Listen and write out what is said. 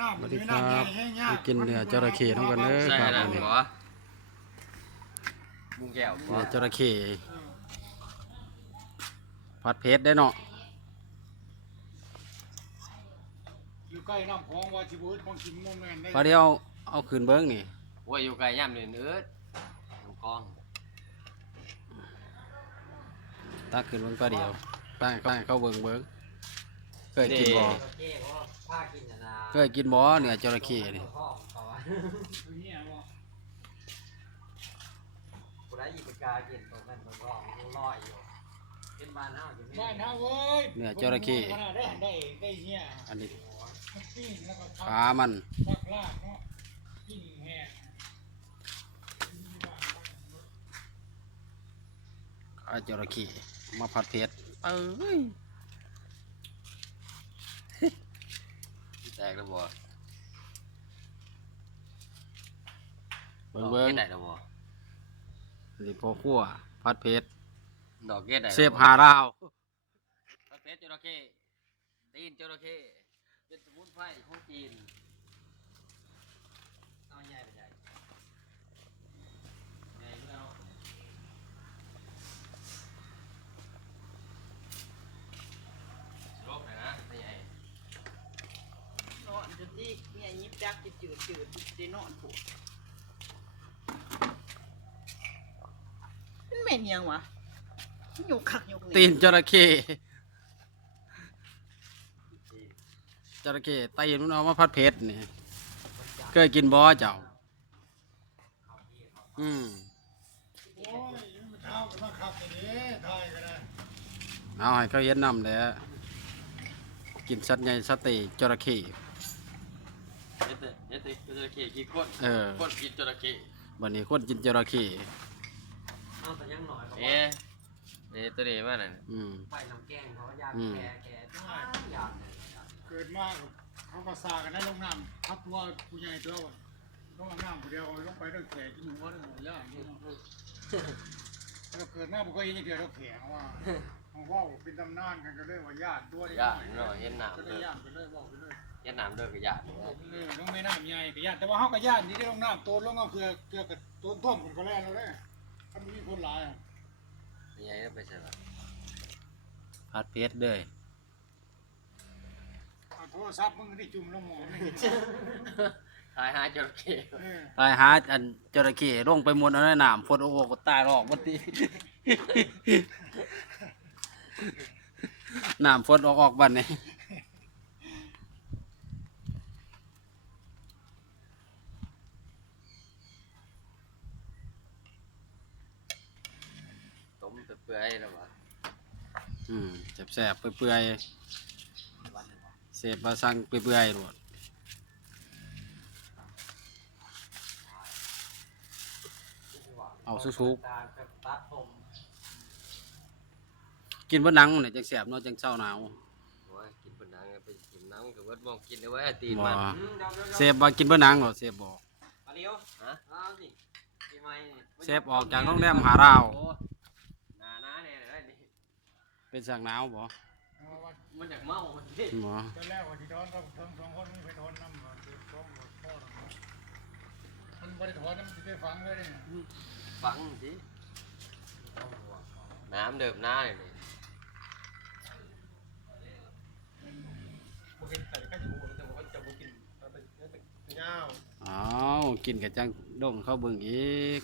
น้ำสวัสดีครับไปกินเนื้อจระเข้น้องกันเด้อใช่ครับแล้ววันนี้บ่บุ้งแก้วบ่เนื้อจระเข้ผัดเผ็ดได้เนาะอยู่ใกล้น้ำของวาชิบุตรของกินโมเมนต์ได้พอเดียวเอาคืนเบิ้งนี่โอ้ยอยู่ไกลย่ำเลยเอิ้ดน้ำกองตักคืนเบิ้งพอเดียวตั้งตั้งเข้าเบิ้งเบิ้ง เคยกินบ่เก้ว่าผ้ากินนะนะเคยกินบ่เนื้อจระเข้นี่เขาว่าอยู่เนี่ยบ่ผู้ใดอีกกากินตรงนั้นตรงรองลอยอยู่เป็นบ้านเฮาจะไม่บ้านเฮาเว้ยเนื้อจระเข้อันนี้ขามันขาจระเข้มาผัดเผ็ดเอ้ย ตกแล้วบ่เบิ้งเบิ้งดอกเก็ดได้แล้วบ่นี่พอคั่วผัดเผ็ดดอกเก็ดได้แล้วบ่เสพหาดาวประเภทจระเข้ตีนจระเข้เป็นสมุนไพรของจีน เอาใหญ่ไปใหญ่ ไงเนาะโรคไหนนะไม่ใหญ่ นอนจนที่เนี่ยยิบ จักจะจืดจืดจะนอนผูกมันเป็นยังวะมันอยู่คักอยู่ตีนจระเข้จระเข้ตีนมันเอามาผัดเผ็ดนี่เคยกินบ่เจ้า อืมเอาให้เขาเห็นนำแหล้วกินสัตว์ใหญ่สติจระเข้ เฮ็ดแต่เฮ็ดแต่จระเข้กี่คนเออ คนกินจระเข้บัดนี้คนกินจระเข้เอาแต่ยังหน่อยเขาเอ๊ะเอ๊ะตัวนี้มานั่นอืม ไปน้ำแกงเขายาอืม แก่แก่ยาเลยเกิดมาเขาก็สากันได้ลงน้ำพับตัวผู้ใหญ่ตัวว่าต้องเอาน้ำผู้เดียวลงไปด้วยแขกกินหัวด้วยหัวย่างนี่เนาะแล้วเกิดมาบุกก็ยินเดียวเราแข็งว่า เขาว่าเป็นตำนานกันก็เลยว่าญาติด้วยญาติเนาะเฮ็ดน้ำก็เด้ได้อญาติไปเลยบอกไปเลยเฮ็ดน้ำเด้อก็ญาติเด้อเออลงไม่น้ำใหญ่ก็ญาติแต่ว่าเขาก็ญาติที่ได้ลงน้ำโตลงก็คือเกี่ยวกับต้นท่อมคนก็แล้วเราได้ถ้ามีคนหลายอะไม่ใหญ่แล้วไปใส่ละผัดเผ็ดเด้อเอาโทรศัพท์มึงที่จุ่มลงหมอนี่ทายหาจระเข้เออตายหาอันจระเข้ลงไปหมดเอาในน้ำฝนโอ้โหก็ตายออกหมดที น้ำฝนออกออกบัดนี้ต้มเปื่อยๆแล้วว่ะอืมแสบๆเปื่อยๆเสพมาสั่งเปื่อยๆโลดเอาสุกตาตัดผมๆ กินบ่หนังเนี่ยจังแสบเนาะจังเศร้าหนาวโอ้ยกินบนนังไปกินนังก็เบิดมองกินเอาไว้ตีนบ่มันเสพบ่กินบ่หนังหรอเสพบ่มาเลี้ยวฮะอ้าวสิปีใหม่นี่เสพออกจากโรงแรมหาดาว โอ้หนาหนาเนี่ยเลยนี่เป็นสักหนาวบ่เอาว่ามันอยากเมามันสิบ่ตอนแรกว่าที่ทอนก็ทั้งสองคนไม่ไปทอนน้ำมาคือท้องหมดพ่อหรอกเนาะมันบริทอนน้ำจะได้ฟังเลยเนี่ย ฟังสิน้ำเดิมหน้าเลยนี่ บุกินแต่ก็จะบูแต่ว่าจะบุกินเอาไปเนื้อแต่เงา อ้าว กินกับจังดงเข้าเบิ่งอีก